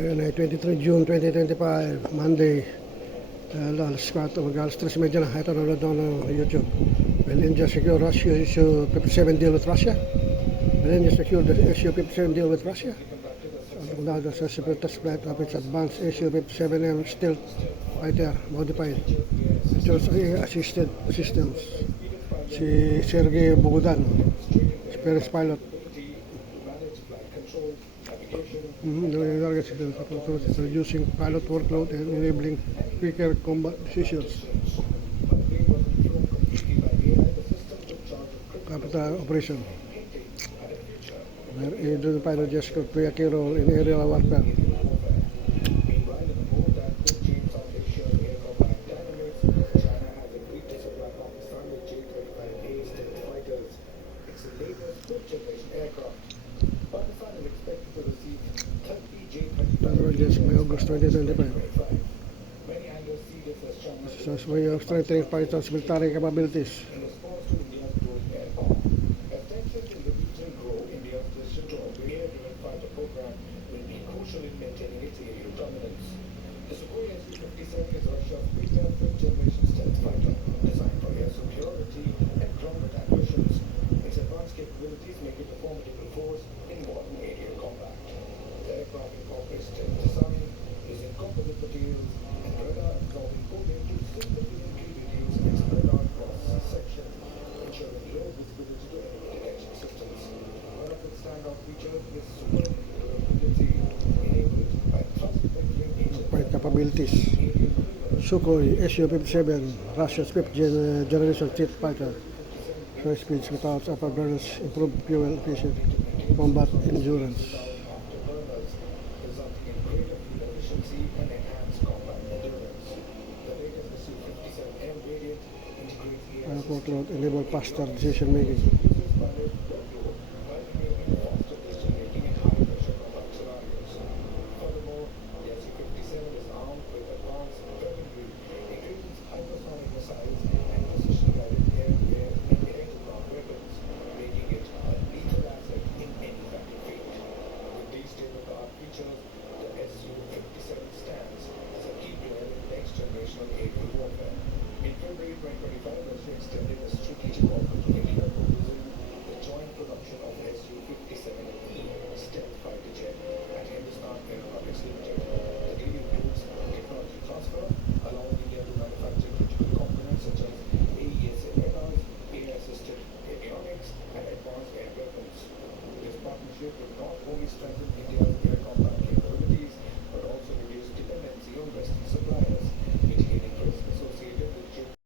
Ngayon ay 23 June 2025, Monday. Alas 4, mag-alas 3:30 na. Ito nanonood ako ng YouTube. Will India secure Russia issue 57 deal with Russia? Will India secure the issue 57 deal with Russia? Now the Secretary Flight of its advanced issue 57M stealth fighter modified. Features assisted systems. Si Sergei Bogodan, experienced pilot. Reducing pilot workload and enabling quicker combat decisions. Capital operation. Where the pilot just could play a key role in aerial warfare. By August 2025. This is a way of strengthening Pakistan's military capabilities. Capabilities. Sukhoi Su-57, Russia's fifth generation jet fighter. High speeds without upper burners, improved fuel efficiency, combat endurance. Workload enable faster decision making.